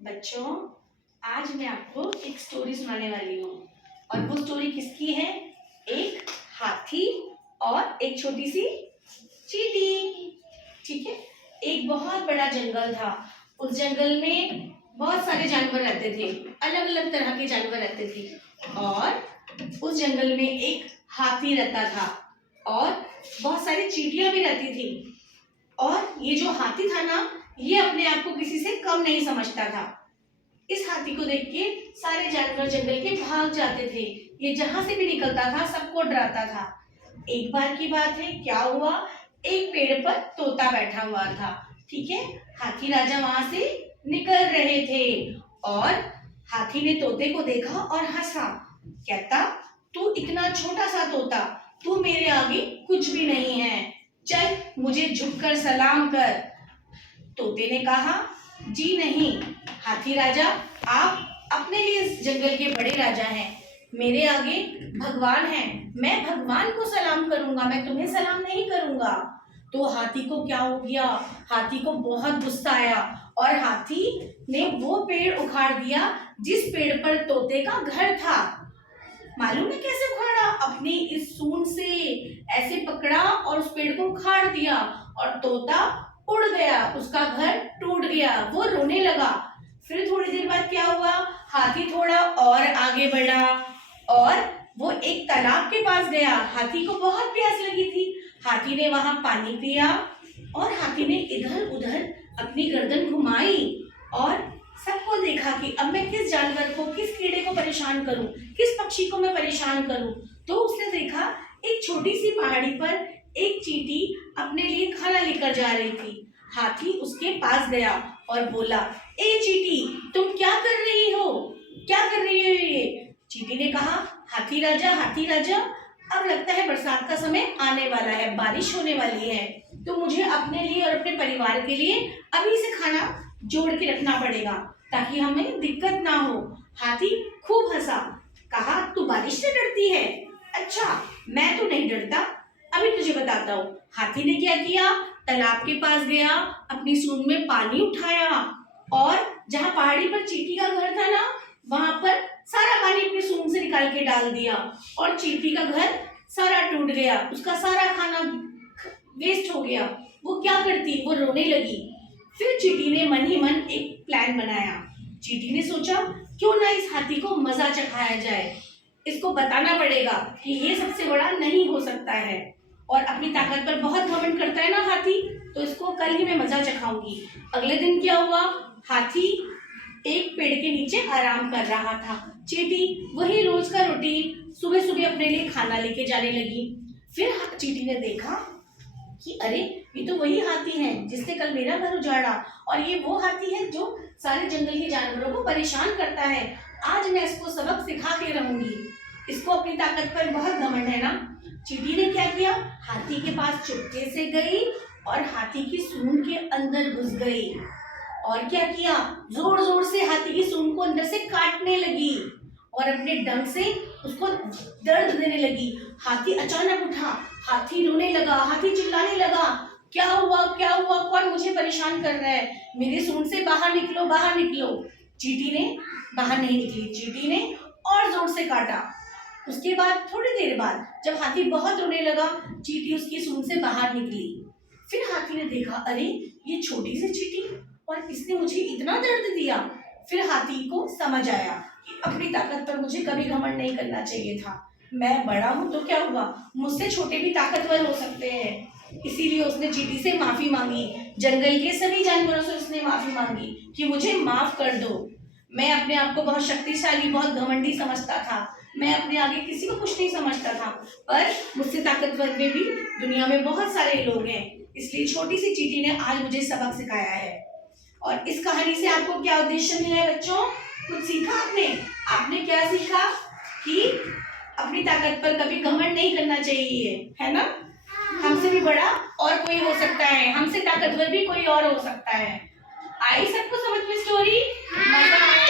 बच्चों, आज मैं आपको एक स्टोरी सुनाने वाली हूँ और वो स्टोरी किसकी है? एक हाथी और एक छोटी सी चींटी। ठीक है। एक बहुत बड़ा जंगल था। उस जंगल में बहुत सारे जानवर रहते थे, अलग अलग तरह के जानवर रहते थे और उस जंगल में एक हाथी रहता था और बहुत सारी चींटियां भी रहती थी। और ये जो हाथी था ना, ये अपने आप को किसी से कम नहीं समझता था। इस हाथी को देख के सारे जानवर जंगल के भाग जाते थे। ये जहां से भी निकलता था सबको डराता था। एक बार की बात है, क्या हुआ, एक पेड़ पर तोता बैठा हुआ था। ठीक है। हाथी राजा वहां से निकल रहे थे और हाथी ने तोते को देखा और हंसा। कहता, तू इतना छोटा सा तोता, तू मेरे आगे कुछ भी नहीं है, चल मुझे झुककर सलाम कर। तोते ने कहा, जी नहीं हाथी राजा, आप अपने लिए इस जंगल के बड़े राजा हैं, मेरे आगे भगवान हैं, मैं भगवान को सलाम करूंगा, मैं तुम्हें सलाम नहीं करूंगा। तो हाथी को क्या हो गया? हाथी को बहुत गुस्सा आया और हाथी ने वो पेड़ उखाड़ दिया जिस पेड़ पर तोते का घर था। मालूम है कैसे उखाड़ा? अपनी इस सूंड से ऐसे पकड़ा और उस पेड़ को उखाड़ दिया और तोता उड़ गया, उसका घर टूट गया, वो रोने लगा। फिर थोड़ी देर बाद क्या हुआ, हाथी थोड़ा और आगे बढ़ा और वो एक तालाब के पास गया। हाथी को बहुत प्यास लगी थी। हाथी ने वहां पानी पिया और हाथी ने इधर उधर अपनी गर्दन घुमाई और सबको देखा कि अब मैं किस जानवर को, किस कीड़े को परेशान करूं, किस पक्षी को मैं परेशान करूं। तो उसने देखा एक छोटी सी पहाड़ी पर एक चींटी अपने लिए खाना लेकर जा रही थी। हाथी उसके पास गया और बोला, ए चींटी, तुम क्या कर रही हो? क्या कर रही हो ये? चींटी ने कहा, हाथी राजा, अब लगता है बरसात का समय आने वाला है, बारिश होने वाली है, तो मुझे अपने लिए और अपने परिवार के लिए अभी से खाना जोड़ के रखना पड़ेगा ताकि हमें दिक्कत ना हो। हाथी खूब हंसा, कहा, तू बारिश से डरती है? अच्छा, मैं तो नहीं डरता, अभी तुझे बताता हूँ। हाथी ने क्या किया, तालाब के पास गया, अपनी सूंड में पानी उठाया और जहाँ पहाड़ी पर चींटी का घर था ना, वहां पर सारा पानी अपनी सूंड से निकाल के डाल दिया और चींटी का घर सारा टूट गया, उसका सारा खाना वेस्ट हो गया। वो क्या करती, वो रोने लगी। फिर चींटी ने मन ही मन एक प्लान बनाया। चींटी ने सोचा, क्यों ना इस हाथी को मजा चखाया जाए, इसको बताना पड़ेगा कि ये सबसे बड़ा नहीं हो सकता है और अपनी ताकत पर बहुत घमंड करता है ना हाथी, तो इसको कल ही मैं मजा चखाऊंगी। अगले दिन क्या हुआ, हाथी एक पेड़ के नीचे आराम कर रहा था। चींटी वही रोज का रूटीन सुबह सुबह अपने लिए खाना लेके जाने लगी। फिर चींटी ने देखा कि अरे, ये तो वही हाथी है जिसने कल मेरा घर उजाड़ा और ये वो हाथी है जो सारे जंगल के जानवरों को परेशान करता है। आज मैं इसको सबक सिखा के रहूंगी, इसको अपनी ताकत पर बहुत घमंड है ना। चींटी ने क्या किया, हाथी के पास चुपके से गई और हाथी की सूंड के अंदर घुस गई और क्या किया, जोर जोर से हाथी की सूंड को अंदर से काटने लगी और अपने डंक से उसको दर्द देने लगी। हाथी अचानक उठा, हाथी रोने लगा, हाथी चिल्लाने लगा, क्या हुआ, कौन मुझे परेशान कर रहा है, मेरे सूंड से बाहर निकलो, बाहर निकलो। चींटी ने बाहर नहीं निकली, चींटी ने और जोर से काटा। उसके बाद थोड़ी देर बाद जब हाथी बहुत रोने लगा, चींटी उसकी सूंड से बाहर निकली। फिर हाथी ने देखा, अरे ये छोटी सी चींटी और इसने मुझे इतना दर्द दिया। फिर हाथी को समझ आया कि अपनी ताकत पर मुझे कभी घमंड नहीं करना चाहिए था, मैं बड़ा हूं तो क्या हुआ, मुझसे छोटे भी ताकतवर हो सकते हैं। इसीलिए उसने चींटी से माफी मांगी, जंगल के सभी जानवरों से उसने माफी मांगी कि मुझे माफ कर दो, मैं अपने आप को बहुत शक्तिशाली, बहुत घमंडी समझता था, मैं अपने आगे किसी को कुछ नहीं समझता था, पर मुझसे ताकतवर में भी दुनिया में बहुत सारे लोग हैं, इसलिए छोटी सी चींटी ने आज मुझे सबक सिखाया है। और इस कहानी से आपको क्या उद्देश्य मिला है बच्चों? कुछ सीखा आपने? आपने क्या सीखा कि अपनी ताकत पर कभी घमंड नहीं करना चाहिए, है ना। हमसे भी बड़ा और कोई हो सकता है, हमसे ताकतवर भी कोई और हो सकता है। आई सबको समझ में स्टोरी? मजा आया?